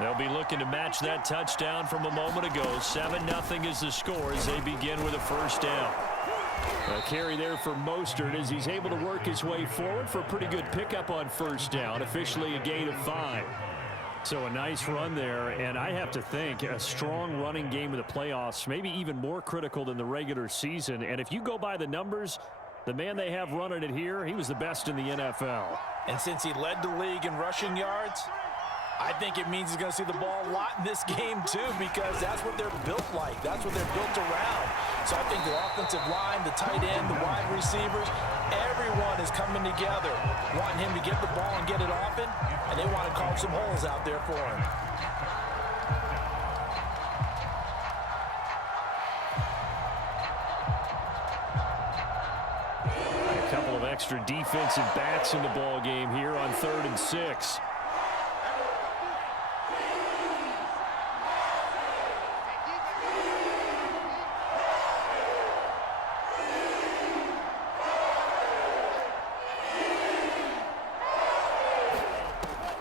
They'll be looking to match that touchdown from a moment ago. 7-0 is the score as they begin with a first down. A carry there for Mostert as he's able to work his way forward for a pretty good pickup on first down. Officially a gain of 5. So a nice run there, and I have to think a strong running game in the playoffs, maybe even more critical than the regular season. And if you go by the numbers, the man they have running it here, he was the best in the NFL. And since he led the league in rushing yards, I think it means he's going to see the ball a lot in this game, too, because that's what they're built like. That's what they're built around. So I think the offensive line, the tight end, the wide receivers, everyone is coming together, wanting him to get the ball and get it often, and they want to carve some holes out there for him. A couple of extra defensive backs in the ball game here on 3rd and 6.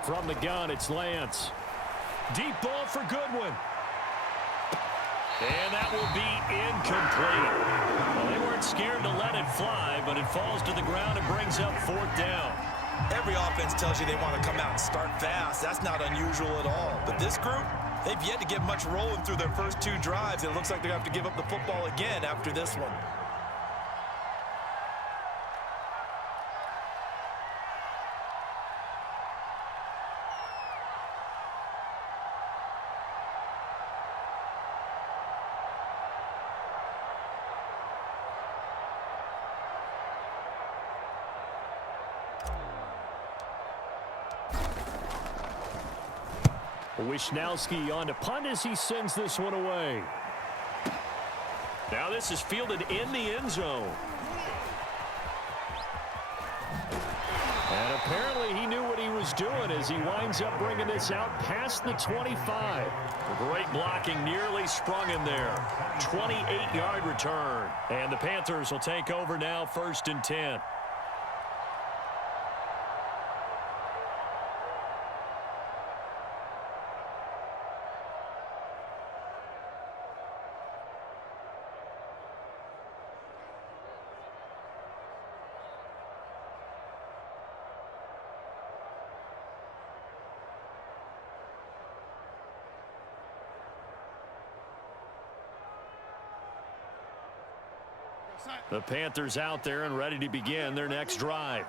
From the gun, it's Lance. Deep ball for Goodwin. And that will be incomplete. Well, they weren't scared to let it fly, but it falls to the ground and brings up 4th down. Every offense tells you they want to come out and start fast. That's not unusual at all. But this group, they've yet to get much rolling through their first 2 drives. It looks like they're going to have to give up the football again after this one. Wishnowski on to punt as he sends this one away. Now this is fielded in the end zone. And apparently he knew what he was doing as he winds up bringing this out past the 25. Great blocking, nearly sprung in there. 28-yard return. And the Panthers will take over now, 1st and 10. The Panthers out there and ready to begin their next drive.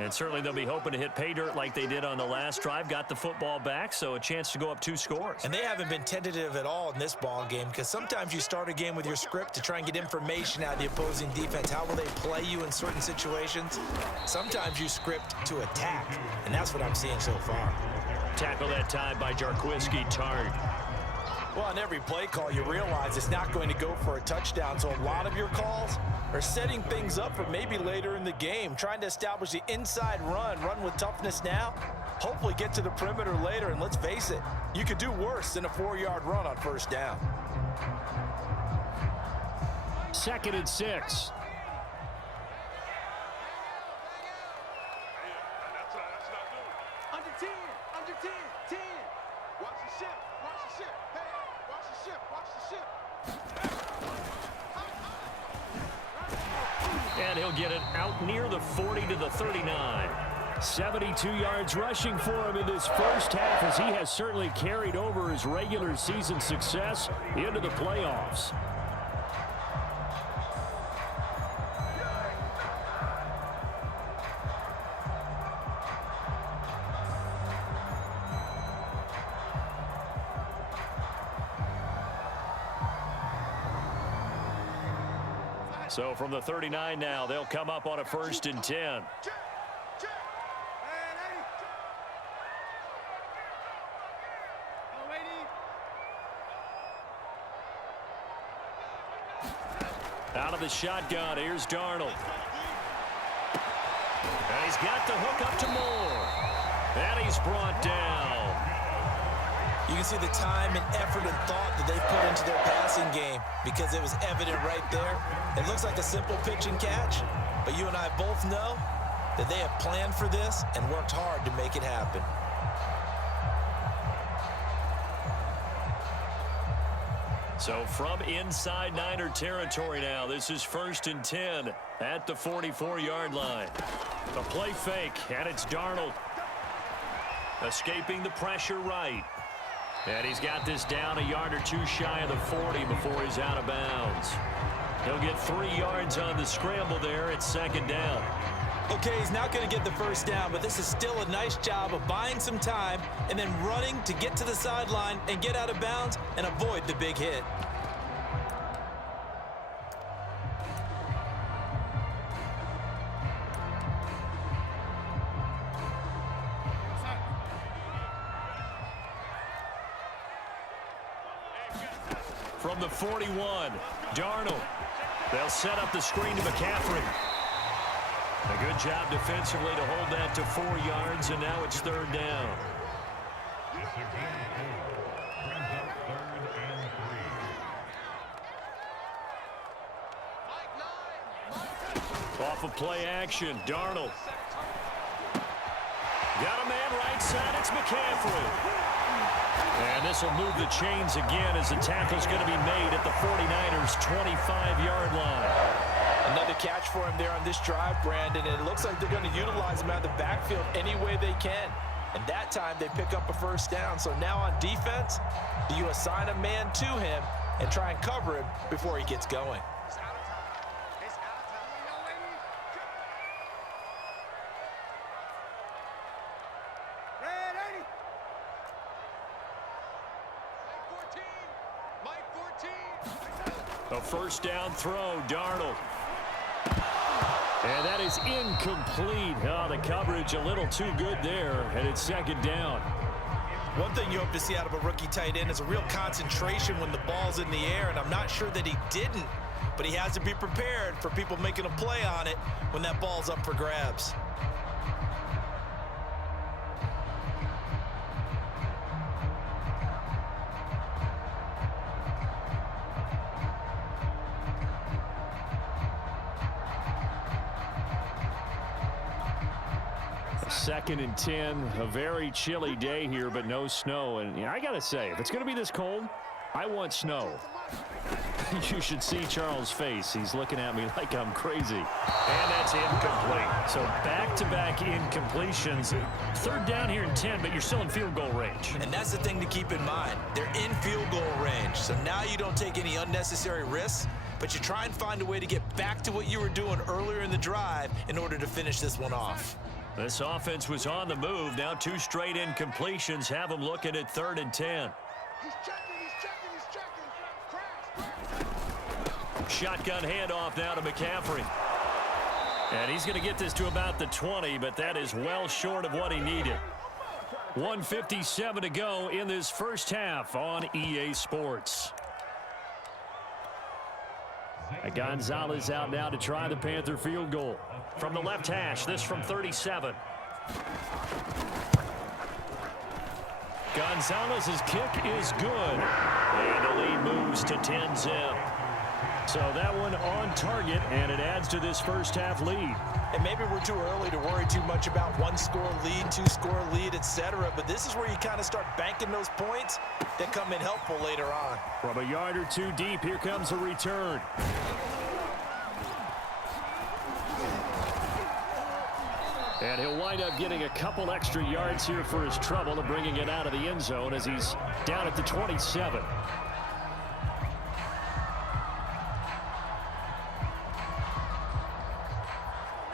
And certainly they'll be hoping to hit pay dirt like they did on the last drive. Got the football back, so a chance to go up 2 scores. And they haven't been tentative at all in this ball game because sometimes you start a game with your script to try and get information out of the opposing defense. How will they play you in certain situations? Sometimes you script to attack, and that's what I'm seeing so far. Tackle that time by Jarquiski Tart. Well, on every play call, you realize it's not going to go for a touchdown, so a lot of your calls are setting things up for maybe later in the game, trying to establish the inside run with toughness now, hopefully get to the perimeter later, and let's face it, you could do worse than a 4-yard run on first down. 2nd and 6. And he'll get it out near the 40 to the 39. 72 yards rushing for him in this first half as he has certainly carried over his regular season success into the playoffs. So from the 39 now, they'll come up on a 1st and 10. Out of the shotgun, here's Darnold. And he's got the hook up to Moore. And he's brought down. You can see the time and effort and thought that they've put into their passing game because it was evident right there. It looks like a simple pitch and catch, but you and I both know that they have planned for this and worked hard to make it happen. So from inside Niner territory now, this is 1st and 10 at the 44-yard line. The play fake, and it's Darnold. Escaping the pressure right. And he's got this down a yard or two shy of the 40 before he's out of bounds. He'll get 3 yards on the scramble there at 2nd down. Okay, he's not going to get the first down, but this is still a nice job of buying some time and then running to get to the sideline and get out of bounds and avoid the big hit. From the 41, Darnold. They'll set up the screen to McCaffrey. A good job defensively to hold that to 4 yards, and now it's 3rd down. Off of play action, Darnold. Got a man right side, it's McCaffrey. And this will move the chains again as the tackle's going to be made at the 49ers' 25-yard line. Another catch for him there on this drive, Brandon, and it looks like they're going to utilize him out of the backfield any way they can. And that time they pick up a first down. So now on defense, do you assign a man to him and try and cover him before he gets going? A first down throw, Darnold. And that is incomplete. Oh, the coverage a little too good there, and it's 2nd down. One thing you hope to see out of a rookie tight end is a real concentration when the ball's in the air, and I'm not sure that he didn't, but he has to be prepared for people making a play on it when that ball's up for grabs. Second and 10, a very chilly day here, but no snow. And I got to say, if it's going to be this cold, I want snow. You should see Charles' face. He's looking at me like I'm crazy. And that's incomplete. So back-to-back incompletions. 3rd down here in 10, but you're still in field goal range. And that's the thing to keep in mind. They're in field goal range. So now you don't take any unnecessary risks, but you try and find a way to get back to what you were doing earlier in the drive in order to finish this one off. This offense was on the move. Now 2 straight incompletions have them looking at 3rd and 10. He's checking. Shotgun handoff now to McCaffrey. And he's going to get this to about the 20, but that is well short of what he needed. 1:57 to go in this first half on EA Sports. Gonzalez out now to try the Panther field goal. From the left hash, this from 37. Gonzalez's kick is good. And the lead moves to 10-zip. So that one on target, and it adds to this first half lead. And maybe we're too early to worry too much about 1-score lead, 2-score lead, etc. But this is where you kind of start banking those points that come in helpful later on. From a yard or two deep, here comes a return. And he'll wind up getting a couple extra yards here for his trouble and bringing it out of the end zone as he's down at the 27.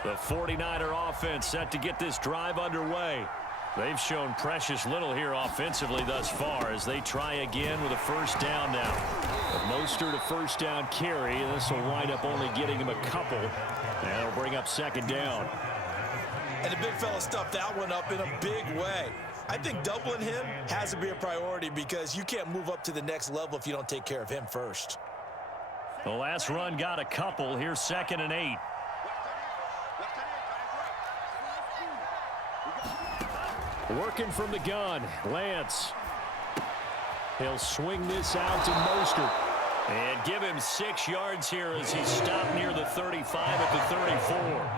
The 49er offense set to get this drive underway. They've shown precious little here offensively thus far as they try again with a first down now. Mostert a first down carry, and this will wind up only getting him a couple. And it'll bring up 2nd down. And the big fella stuffed that one up in a big way. I think doubling him has to be a priority because you can't move up to the next level if you don't take care of him first. The last run got a couple. Here's 2nd and 8. Working from the gun, Lance. He'll swing this out to Mostert. And give him 6 yards here as he's stopped near the 35 at the 34.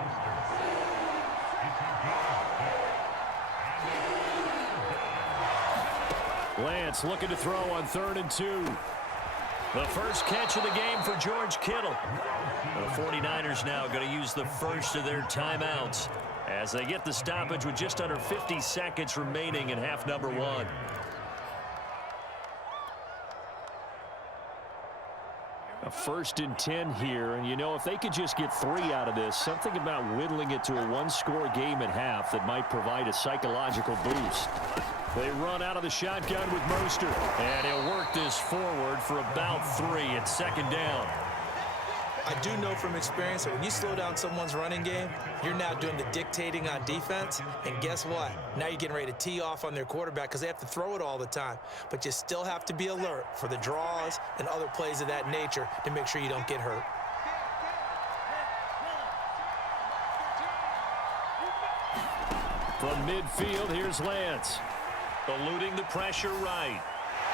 Lance looking to throw on 3rd and 2. The first catch of the game for George Kittle. The 49ers now going to use the first of their timeouts as they get the stoppage with just under 50 seconds remaining in half number one. A 1st and 10 here, and you know, if they could just get 3 out of this, something about whittling it to a one-score game at half that might provide a psychological boost. They run out of the shotgun with Mostert, and he'll work this forward for about 3 at 2nd down. I do know from experience that when you slow down someone's running game, you're now doing the dictating on defense. And guess what? Now you're getting ready to tee off on their quarterback because they have to throw it all the time. But you still have to be alert for the draws and other plays of that nature to make sure you don't get hurt. From midfield, here's Lance. Eluding the pressure right.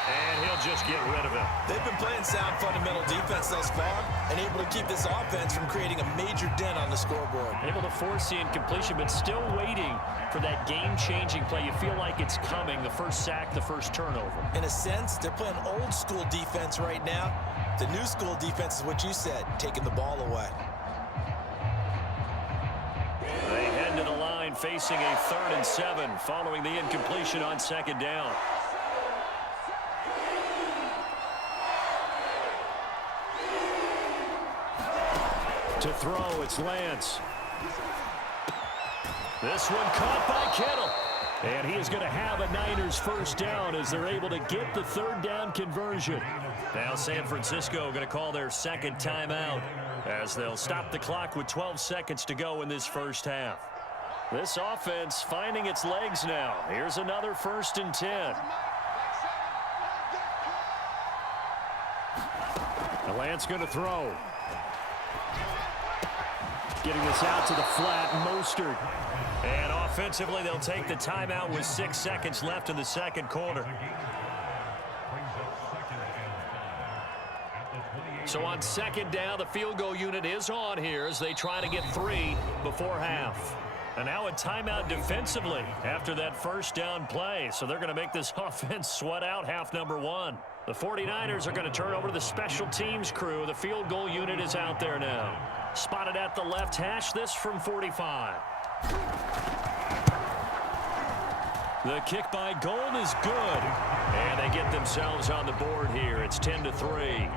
And he'll just get rid of it. They've been playing sound fundamental defense thus far and able to keep this offense from creating a major dent on the scoreboard. Able to force the incompletion, but still waiting for that game-changing play. You feel like it's coming, the first sack, the first turnover. In a sense, they're playing old-school defense right now. The new-school defense is what you said, taking the ball away. They head to the line facing a 3rd and 7 following the incompletion on 2nd down. To throw, it's Lance. This one caught by Kittle. And he is going to have a Niners first down as they're able to get the 3rd down conversion. Now San Francisco going to call their 2nd timeout as they'll stop the clock with 12 seconds to go in this first half. This offense finding its legs now. Here's another 1st and 10. And Lance going to throw. Getting this out to the flat, Mostert. And offensively, they'll take the timeout with 6 seconds left in the 2nd quarter. So on 2nd down, the field goal unit is on here as they try to get 3 before half. And now a timeout defensively after that first down play. So they're going to make this offense sweat out half number one. The 49ers are going to turn over to the special teams crew. The field goal unit is out there now. Spotted at the left hash, this from 45. The kick by Gold is good. And they get themselves on the board here. It's 10-3.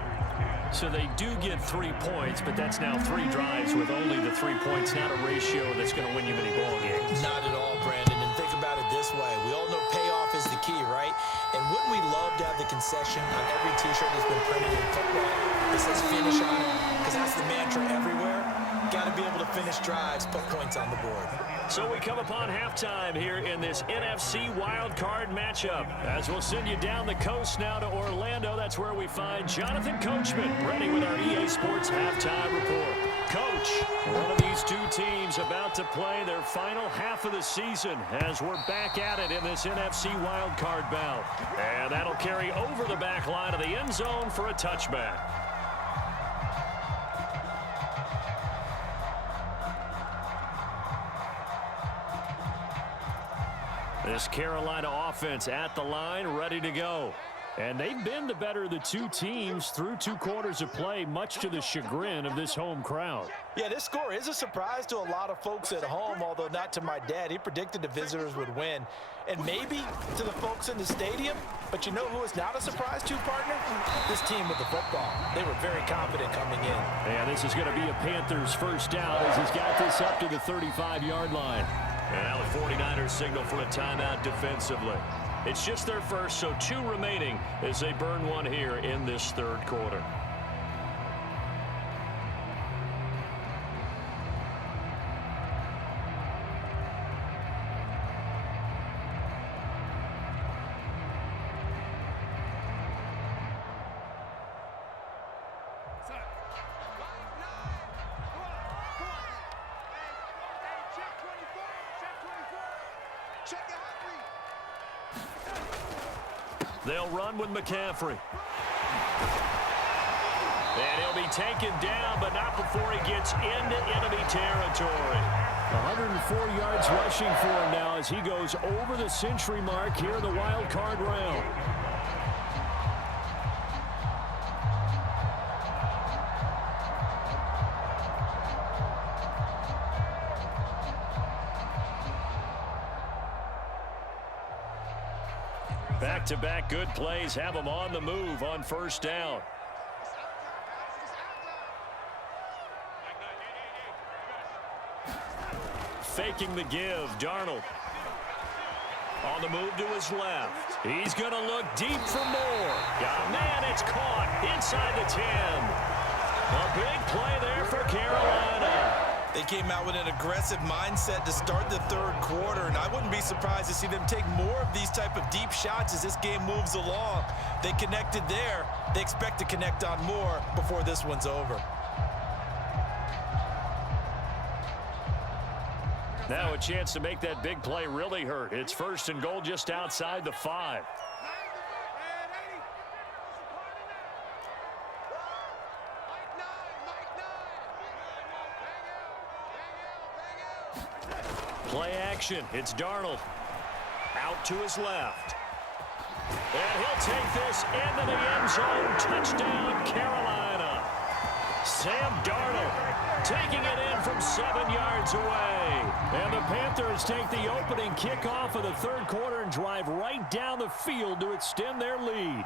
So they do get 3 points, but that's now 3 drives with only the 3 points, not a ratio that's going to win you many ball games. Not at all, Brandon. And think about it this way. We all know payoff is the key, right? And wouldn't we love to have the concession on every T-shirt that's been printed in football that says finish on it? Because that's the mantra everywhere. Got to be able to finish drives, put points on the board. So we come upon halftime here in this NFC wildcard matchup. As we'll send you down the coast now to Orlando. That's where we find Jonathan Coachman ready with our EA Sports halftime report. Coach, one of these two teams about to play their final half of the season as we're back at it in this NFC wildcard bout. And that'll carry over the back line of the end zone for a touchback. This Carolina offense at the line, ready to go. And they've been the better of the two teams through 2 quarters of play, much to the chagrin of this home crowd. Yeah, this score is a surprise to a lot of folks at home, although not to my dad. He predicted the visitors would win. And maybe to the folks in the stadium, but you know who is not a surprise to, partner? This team with the football. They were very confident coming in. And this is going to be a Panthers first down as he's got this up to the 35-yard line. And now the 49ers signal for a timeout defensively. It's just their first, so 2 remaining as they burn 1 here in this 3rd quarter. They'll run with McCaffrey. And he'll be taken down, but not before he gets into enemy territory. 104 yards rushing for him now as he goes over the century mark here in the wild card round. Back-to-back good plays have them on the move on first down. Faking the give, Darnold. On the move to his left. He's going to look deep for more. Got a man, it's caught inside the 10. A big play there for Carolina. They came out with an aggressive mindset to start the third quarter, and I wouldn't be surprised to see them take more of these type of deep shots as this game moves along. They connected there. They expect to connect on more before this one's over. Now a chance to make that big play really hurt. It's first and goal just outside the 5. Play action. It's Darnold. Out to his left. And he'll take this into the end zone. Touchdown, Carolina. Sam Darnold taking it in from 7 yards away. And the Panthers take the opening kickoff of the third quarter and drive right down the field to extend their lead.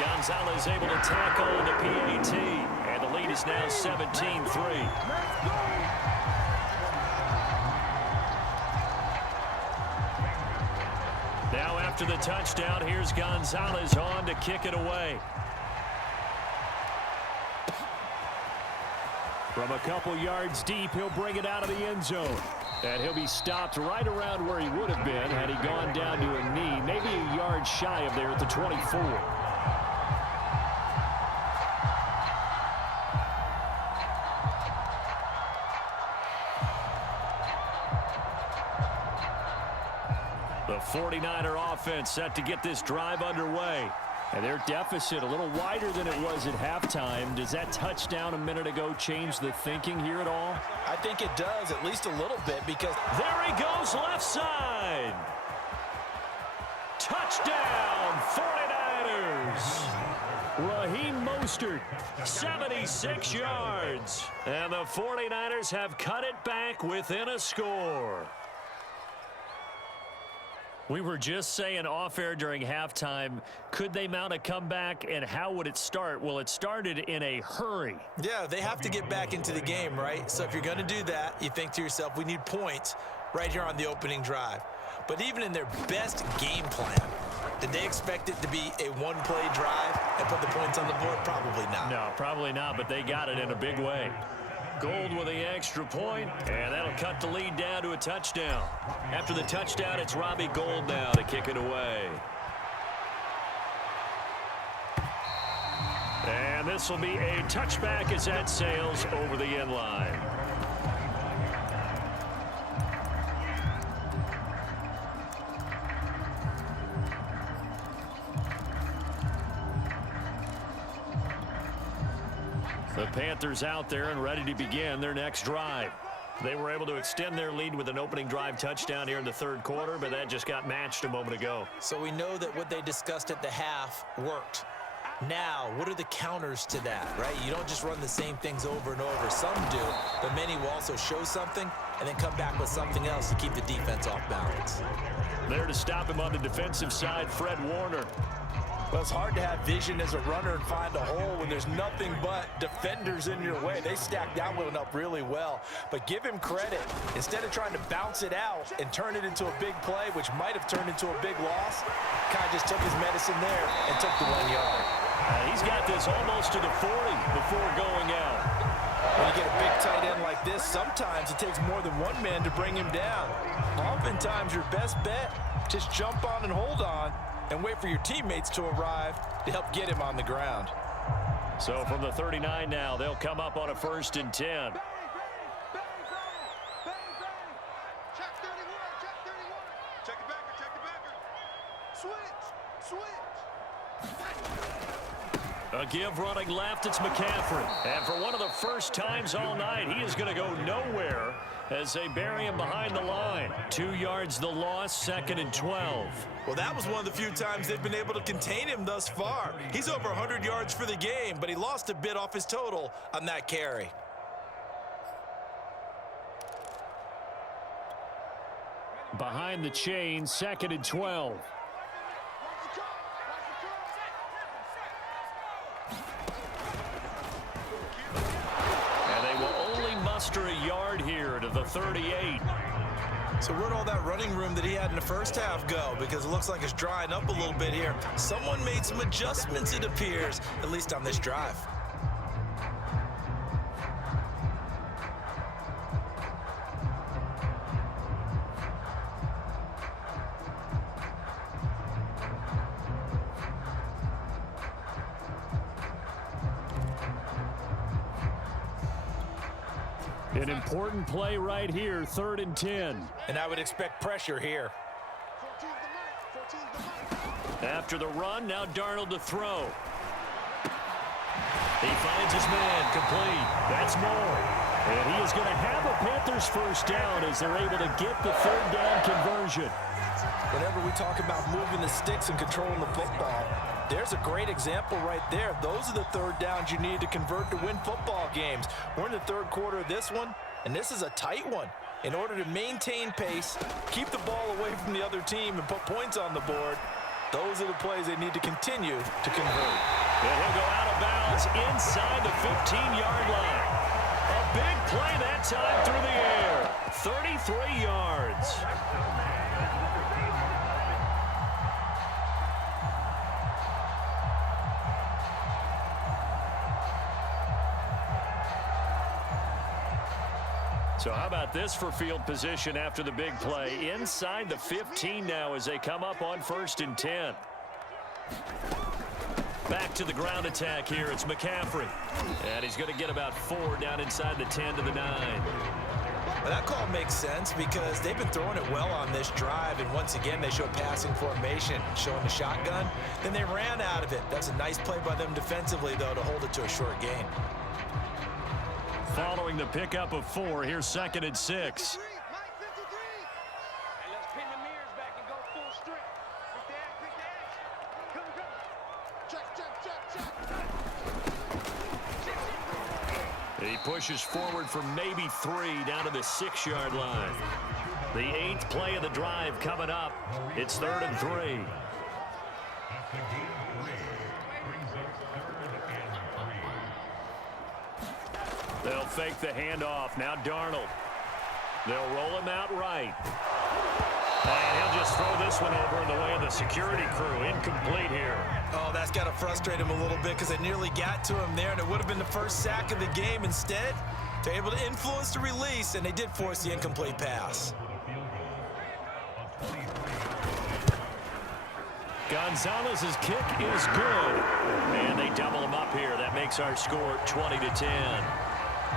Gonzalez able to tackle the PAT, and the lead is now 17-3. Now after the touchdown, here's Gonzalez on to kick it away. From a couple yards deep, he'll bring it out of the end zone. And he'll be stopped right around where he would have been had he gone down to a knee, maybe a yard shy of there at the 24. The 49er offense set to get this drive underway. And their deficit a little wider than it was at halftime. Does that touchdown a minute ago change the thinking here at all? I think it does, at least a little bit, because there he goes left side. Touchdown, 49ers. Raheem Mostert, 76 yards. And the 49ers have cut it back within a score. We were just saying off-air during halftime, could they mount a comeback, and how would it start? Well, it started in a hurry. Yeah, they have to get back into the game, right? So if you're going to do that, you think to yourself, we need points right here on the opening drive. But even in their best game plan, did they expect it to be a one-play drive and put the points on the board? Probably not. No, probably not, but they got it in a big way. Gold with the extra point, and that'll cut the lead down to a touchdown. After the touchdown, it's Robbie Gould now to kick it away. And this will be a touchback as that sails over the end line. The Panthers out there and ready to begin their next drive. They were able to extend their lead with an opening drive touchdown here in the third quarter, but that just got matched a moment ago. So we know that what they discussed at the half worked. Now, what are the counters to that, right? You don't just run the same things over and over. Some do, but many will also show something and then come back with something else to keep the defense off balance. There to stop him on the defensive side, Fred Warner. Well, it's hard to have vision as a runner and find a hole when there's nothing but defenders in your way. They stacked that one up really well. But give him credit. Instead of trying to bounce it out and turn it into a big play, which might have turned into a big loss, kind of just took his medicine there and took the 1 yard. He's got this almost to the 40 before going out. When you get a big tight end like this, sometimes it takes more than one man to bring him down. Oftentimes, your best bet, just jump on and hold on and wait for your teammates to arrive to help get him on the ground. So from the 39 now, they'll come up on a 1st and 10. Check 31, check 31. Check it backer, check it backer. Switch. A give running left, it's McCaffrey. And for one of the first times all night, he is going to go nowhere as they bury him behind the line. 2 yards the loss, 2nd and 12. Well, that was one of the few times they've been able to contain him thus far. He's over 100 yards for the game, but he lost a bit off his total on that carry. behind the chain, 2nd and 12. And they will only muster a yard here to the 38. So where'd all that running room that he had in the first half go? Because it looks like it's drying up a little bit here. Someone made some adjustments, it appears, at least on this drive. An important play right here, 3rd and 10. And I would expect pressure here. After the run, now Darnold to throw. He finds his man, complete. That's more. And he is going to have a Panthers first down as they're able to get the 3rd down conversion. Whenever we talk about moving the sticks and controlling the football, there's a great example right there. Those are the 3rd downs you need to convert to win football games. We're in the 3rd quarter of this one, and this is a tight one. In order to maintain pace, keep the ball away from the other team, and put points on the board, those are the plays they need to continue to convert. And he'll go out of bounds inside the 15-yard line. A big play that time through the air. 33 yards. So how about this for field position after the big play? Inside the 15 now as they come up on 1st and 10. Back to the ground attack here. It's McCaffrey. And he's going to get about 4 down inside the 10 to the 9. Well, that call makes sense because they've been throwing it well on this drive, and once again they show passing formation, showing the shotgun. Then they ran out of it. That's a nice play by them defensively, though, to hold it to a short gain. Following the pickup of 4, here's 2nd and 6. He pushes forward for maybe 3 down to the 6-yard line. The 8th play of the drive coming up. It's 3rd and 3. They'll fake the handoff. Now Darnold. They'll roll him out right. And he'll just throw this one over in the way of the security crew. Incomplete here. Oh, that's got to frustrate him a little bit because they nearly got to him there, and it would have been the first sack of the game. Instead, they're able to influence the release, and they did force the incomplete pass. Gonzalez's kick is good. And they double him up here. That makes our score 20-10.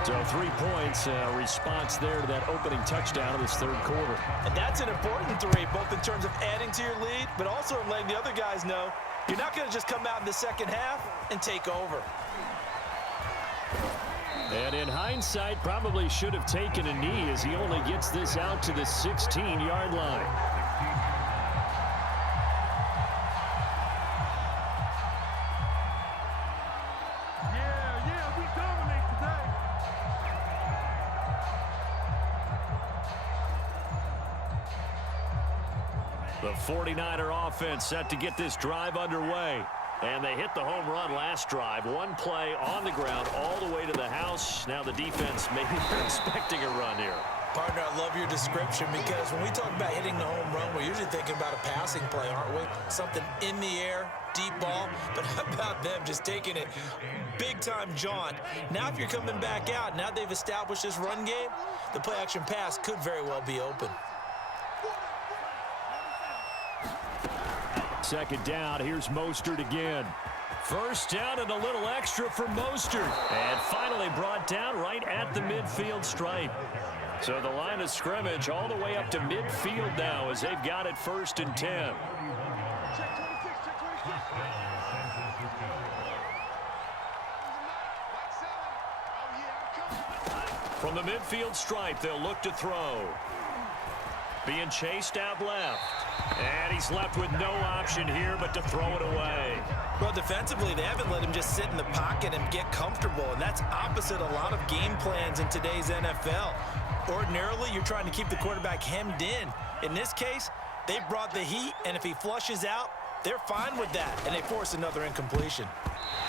So 3 points, response there to that opening touchdown of this 3rd quarter. And that's an important 3, both in terms of adding to your lead, but also in letting the other guys know you're not going to just come out in the second half and take over. And in hindsight, probably should have taken a knee as he only gets this out to the 16-yard line. The 49er offense set to get this drive underway. And they hit the home run last drive. 1 play on the ground all the way to the house. Now the defense maybe they're expecting a run here. Partner, I love your description because when we talk about hitting the home run, we're usually thinking about a passing play, aren't we? Something in the air, deep ball. But how about them just taking it big-time jaunt? Now if you're coming back out, now they've established this run game, the play-action pass could very well be open. 2nd down, here's Mostert again. 1st down and a little extra for Mostert. And finally brought down right at the midfield stripe. So the line of scrimmage all the way up to midfield now as they've got it 1st and 10. From the midfield stripe, they'll look to throw. Being chased out left. And he's left with no option here but to throw it away. Well, defensively, they haven't let him just sit in the pocket and get comfortable, and that's opposite a lot of game plans in today's NFL. Ordinarily, you're trying to keep the quarterback hemmed in. In this case, they brought the heat, and if he flushes out, they're fine with that, and they force another incompletion.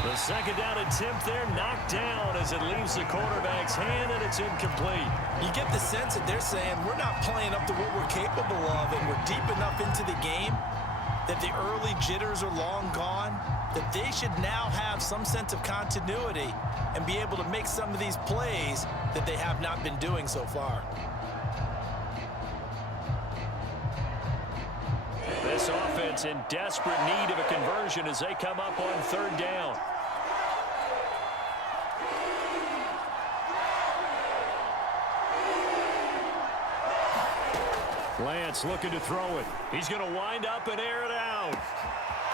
The second down attempt there knocked down as it leaves the quarterback's hand, and it's incomplete. You get the sense that they're saying we're not playing up to what we're capable of, and we're deep enough into the game that the early jitters are long gone, that they should now have some sense of continuity and be able to make some of these plays that they have not been doing so far. This offense in desperate need of a conversion as they come up on third down. Lance looking to throw it. He's going to wind up and air it out.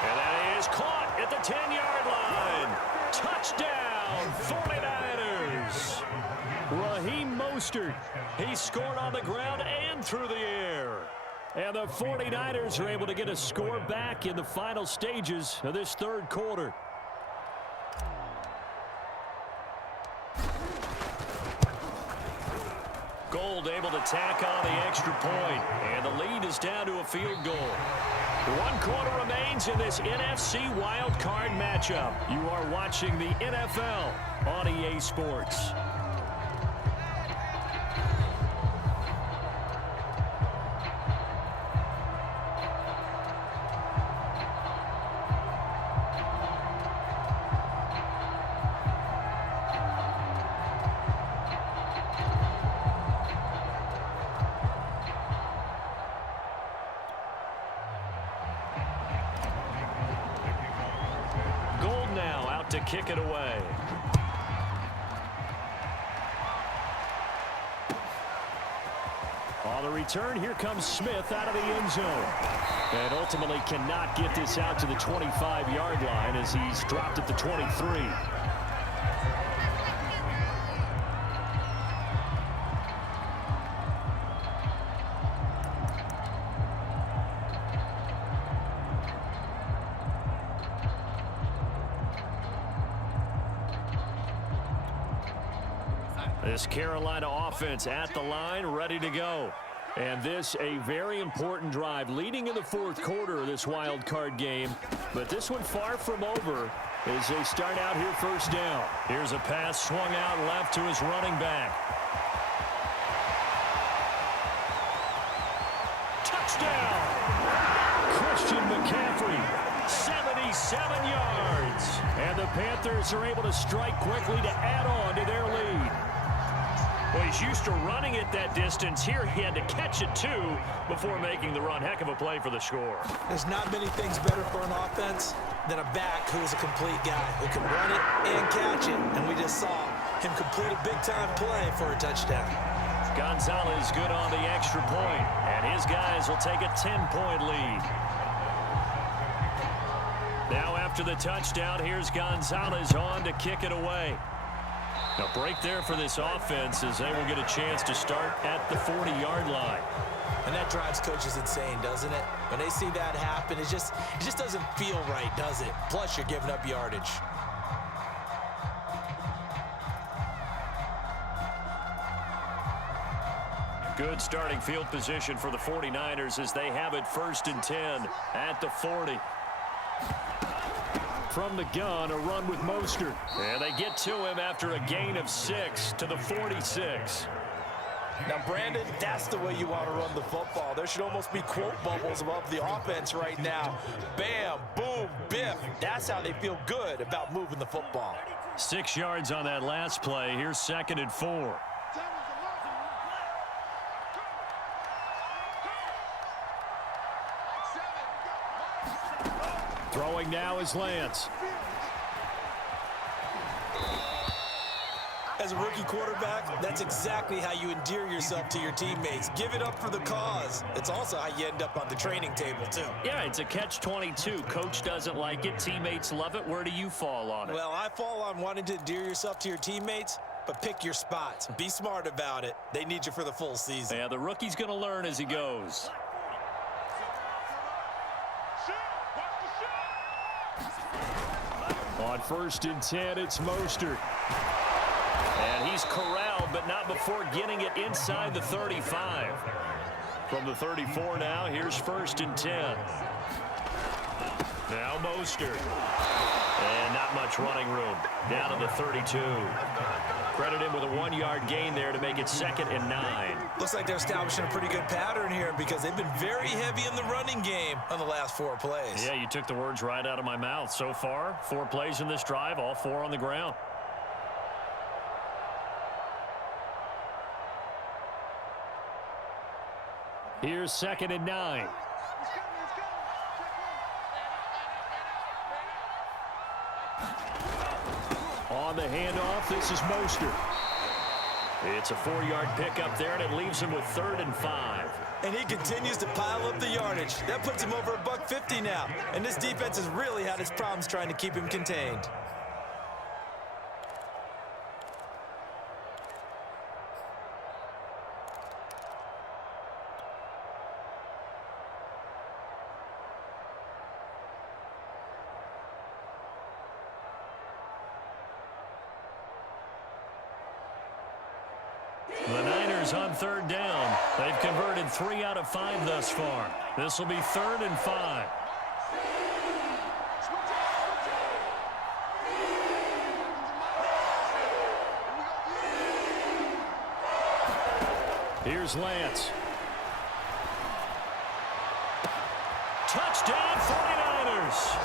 And that is caught at the 10-yard line. Touchdown, 49ers. Raheem Mostert. He scored on the ground and through the air. And the 49ers are able to get a score back in the final stages of this third quarter. Gold able to tack on the extra point, and the lead is down to a field goal. 1 quarter remains in this NFC wildcard matchup. You are watching the NFL on EA Sports. To kick it away. On the return, here comes Smith out of the end zone. And ultimately cannot get this out to the 25-yard line as he's dropped at the 23. This Carolina offense at the line, ready to go. And this a very important drive leading in the fourth quarter of this wild card game. But this one far from over as they start out here first down. Here's a pass swung out left to his running back. Touchdown! Christian McCaffrey, 77 yards. And the Panthers are able to strike quickly to add on to their lead. Well, he's used to running it that distance. Here he had to catch it, too, before making the run. Heck of a play for the score. There's not many things better for an offense than a back who is a complete guy who can run it and catch it. And we just saw him complete a big-time play for a touchdown. Gonzalez good on the extra point, and his guys will take a 10-point lead. Now after the touchdown, here's Gonzalez on to kick it away. A break there for this offense as they will get a chance to start at the 40-yard line. And that drives coaches insane, doesn't it? When they see that happen, it just doesn't feel right, does it? Plus, you're giving up yardage. Good starting field position for the 49ers as they have it 1st and 10 at the 40. From the gun, a run with Mostert. And they get to him after a gain of 6 to the 46. Now, Brandon, that's the way you want to run the football. There should almost be quote bubbles above the offense right now. Bam, boom, biff. That's how they feel good about moving the football. 6 yards on that last play. Here's 2nd and 4. Throwing now is Lance. As a rookie quarterback, that's exactly how you endear yourself to your teammates. Give it up for the cause. It's also how you end up on the training table, too. Yeah, it's a catch-22. Coach doesn't like it. Teammates love it. Where do you fall on it? Well, I fall on wanting to endear yourself to your teammates, but pick your spots. Be smart about it. They need you for the full season. Yeah, the rookie's going to learn as he goes. On 1st and 10, it's Mostert. And he's corralled, but not before getting it inside the 35. From the 34 now, here's 1st and 10. Now Mostert. And not much running room. Down to the 32. Credit him with a 1-yard gain there to make it 2nd and 9. Looks like they're establishing a pretty good pattern here because they've been very heavy in the running game on the last 4 plays. Yeah, you took the words right out of my mouth. So far, 4 plays in this drive, all 4 on the ground. Here's 2nd and 9. On the handoff, this is Mostert. It's a 4-yard pickup there, and it leaves him with 3rd and 5. And he continues to pile up the yardage. That puts him over $150 now. And this defense has really had its problems trying to keep him contained. The Niners on 3rd down. They've converted 3 out of 5 thus far. This will be 3rd and 5. Here's Lance. Touchdown 49ers.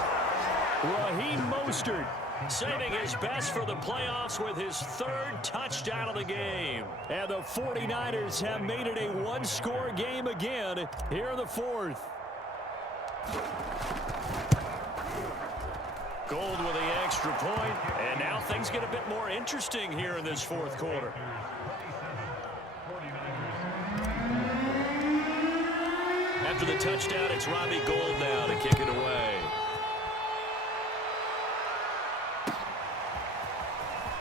Raheem Mostert saving his best for the playoffs with his 3rd touchdown of the game. And the 49ers have made it a 1-score game again here in the 4th. Gold with the extra point, and now things get a bit more interesting here in this 4th quarter. After the touchdown, it's Robbie Gould now to kick it away.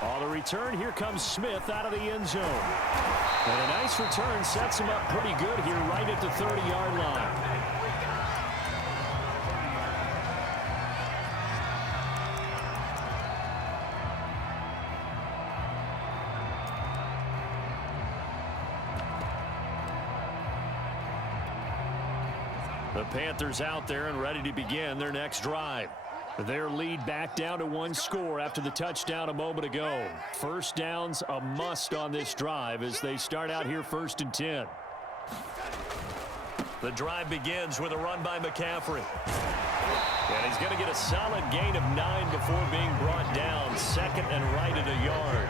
On the return, here comes Smith out of the end zone. And a nice return sets him up pretty good here right at the 30-yard line. The Panthers out there and ready to begin their next drive. Their lead back down to 1 score after the touchdown a moment ago. First down's a must on this drive as they start out here 1st and 10. The drive begins with a run by McCaffrey. And he's going to get a solid gain of 9 before being brought down. 2nd and right at a yard.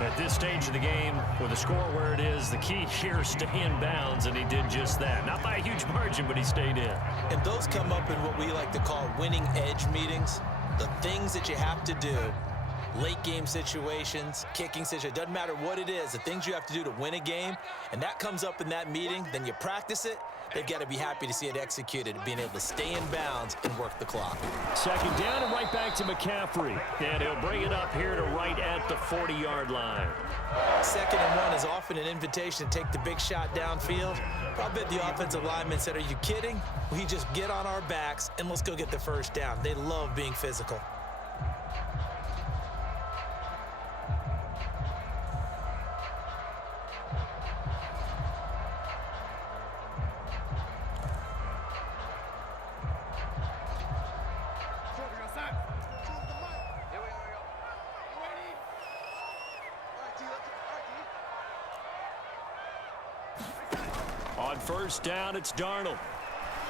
At this stage of the game, with the score where it is, the key here is stay in bounds, and he did just that. Not by a huge margin, but he stayed in. And those come up in what we like to call winning edge meetings. The things that you have to do, late game situations, kicking situations, doesn't matter what it is, the things you have to do to win a game, and that comes up in that meeting, then you practice it. They've got to be happy to see it executed, being able to stay in bounds and work the clock. 2nd down and right back to McCaffrey. And he'll bring it up here to right at the 40-yard line. 2nd and 1 is often an invitation to take the big shot downfield. I bet the offensive lineman said, are you kidding? We just get on our backs and let's go get the 1st down. They love being physical. On 1st down, it's Darnold.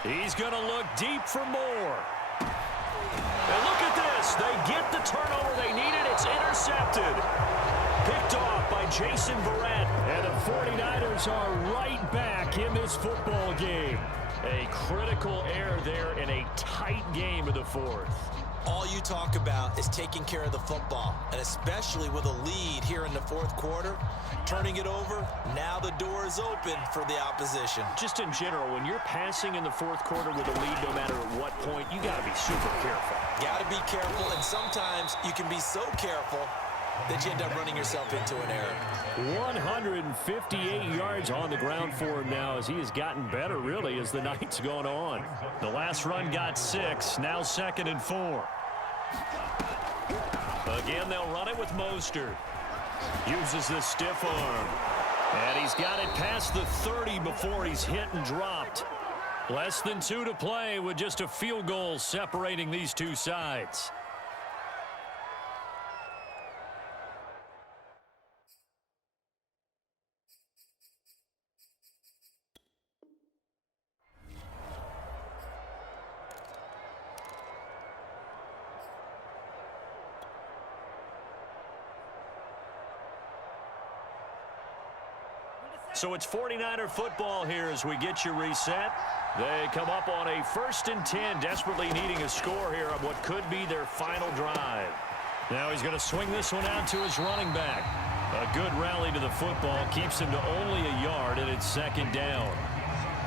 He's going to look deep for more. And look at this. They get the turnover they needed. It's intercepted. Picked off by Jason Verrett. And the 49ers are right back in this football game. A critical error there in a tight game of the 4th. All you talk about is taking care of the football, and especially with a lead here in the 4th quarter, turning it over, now the door is open for the opposition. Just in general, when you're passing in the 4th quarter with a lead, no matter at what point, you got to be super careful. Got to be careful, and sometimes you can be so careful that you end up running yourself into an error. 158 yards on the ground for him now as he has gotten better, really, as the night's gone on. The last run got 6, now 2nd and 4. Again, they'll run it with Mostert. Uses the stiff arm. And he's got it past the 30 before he's hit and dropped. Less than 2 to play with just a field goal separating these two sides. So it's 49er football here as we get you reset. They come up on a 1st and 10, desperately needing a score here on what could be their final drive. Now he's going to swing this one out to his running back. A good rally to the football keeps him to only a yard, and it's 2nd down.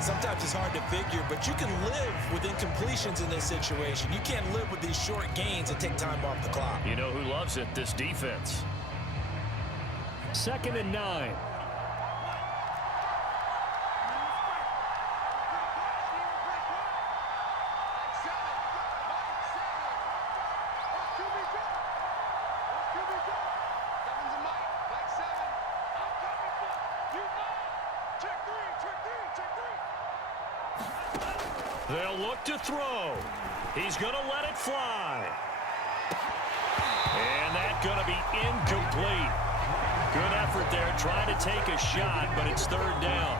Sometimes it's hard to figure, but you can live with incompletions in this situation. You can't live with these short gains and take time off the clock. You know who loves it? This defense. 2nd and 9. They'll look to throw. He's going to let it fly. And that's going to be incomplete. Good effort there trying to take a shot, but it's 3rd down.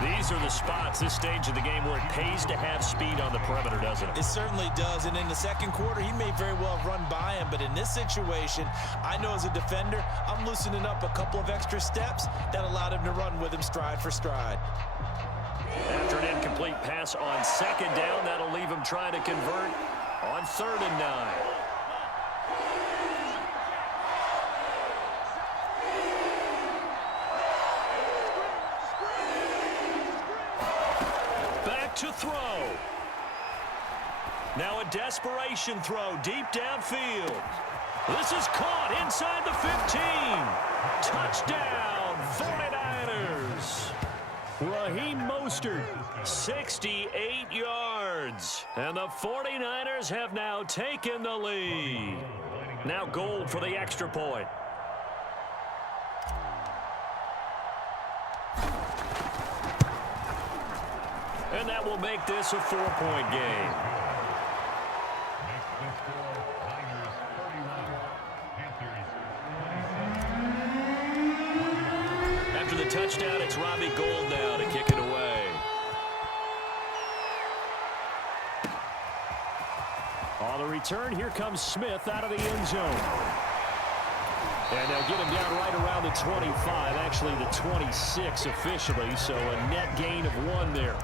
These are the spots, this stage of the game, where it pays to have speed on the perimeter, doesn't it? It certainly does, and in the 2nd quarter, he may very well run by him, but in this situation, I know as a defender, I'm loosening up a couple of extra steps that allowed him to run with him stride for stride. After an incomplete pass on 2nd down, that'll leave him trying to convert on 3rd and 9. Back to throw. Now a desperation throw deep downfield. This is caught inside the 15. Touchdown, 49ers. Raheem Mostert, 68 yards. And the 49ers have now taken the lead. Now Gold for the extra point. And that will make this a 4-point game. After the touchdown, it's Robbie Gould now to kick it away. On the return, here comes Smith out of the end zone. And they'll get him down right around the 25, actually the 26 officially, so a net gain of 1 there.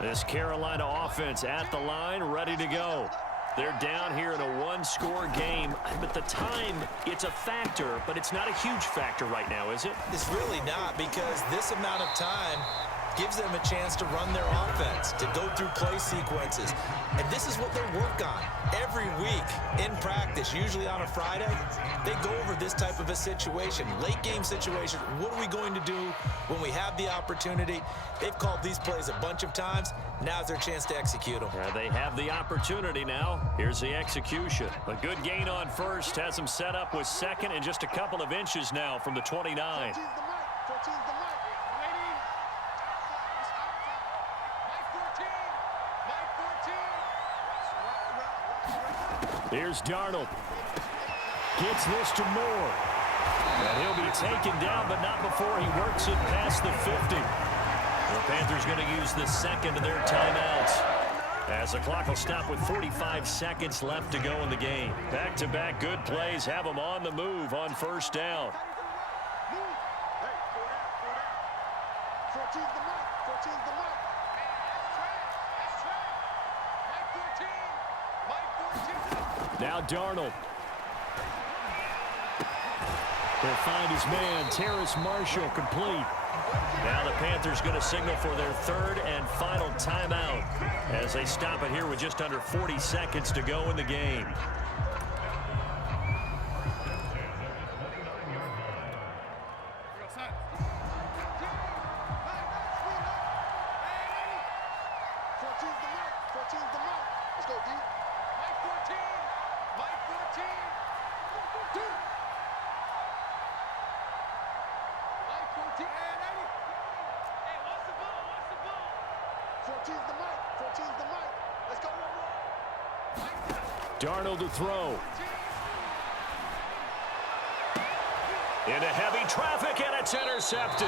This Carolina offense at the line, ready to go. They're down here in a 1-score game, but the time, it's a factor, but it's not a huge factor right now, is it? It's really not, because this amount of time gives them a chance to run their offense, to go through play sequences. And this is what they work on every week in practice, usually on a Friday. They go over this type of a situation, late game situation. What are we going to do when we have the opportunity? They've called these plays a bunch of times. Now's their chance to execute them. They have the opportunity now. Here's the execution. A good gain on first has them set up with 2nd and just a couple of inches now from the 29. Here's Darnold. Gets this to Moore. And he'll be taken down, but not before he works it past the 50. The Panthers going to use the 2nd of their timeouts, as the clock will stop with 45 seconds left to go in the game. Back-to-back good plays have them on the move on 1st down. Now Darnold. They'll find his man, Terrace Marshall, complete. Now the Panthers going to signal for their third and final timeout as they stop it here with just under 40 seconds to go in the game. Darnold to throw. Into heavy traffic, and it's intercepted.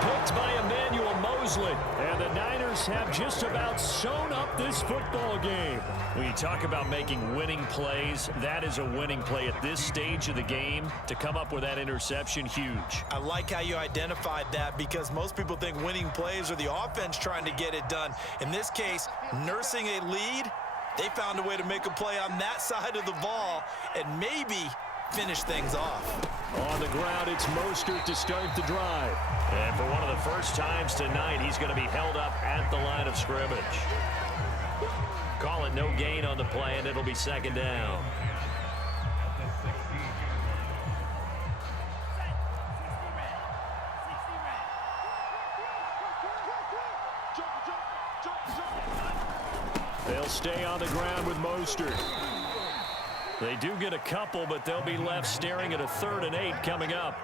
Picked by Emmanuel Mosley. And the Niners have just about sewn up this football game. When you talk about making winning plays, that is a winning play at this stage of the game. To come up with that interception, huge. I like how you identified that because most people think winning plays are the offense trying to get it done. In this case, nursing a lead, they found a way to make a play on that side of the ball and maybe finish things off. On the ground, it's Mostert to start the drive. And for one of the first times tonight, he's going to be held up at the line of scrimmage. Call it no gain on the play, and it'll be second down. They'll stay on the ground with Mostert. They do get a couple, but they'll be left staring at a 3rd and 8 coming up.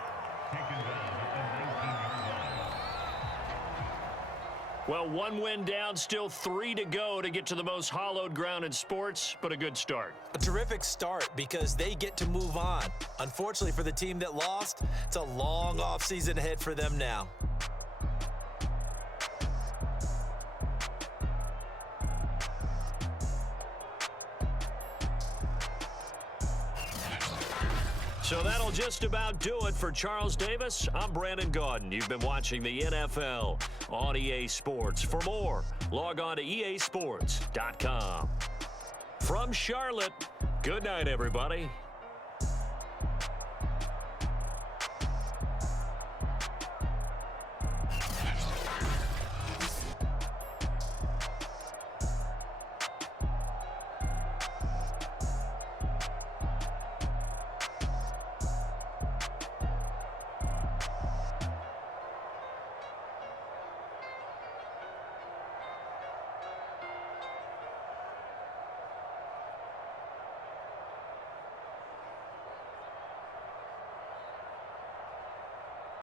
Well, 1 win down, still 3 to go to get to the most hallowed ground in sports, but a good start. A terrific start because they get to move on. Unfortunately for the team that lost, it's a long offseason ahead for them now. So that'll just about do it for Charles Davis. I'm Brandon Gaudin. You've been watching the NFL on EA Sports. For more, log on to easports.com. From Charlotte, good night, everybody.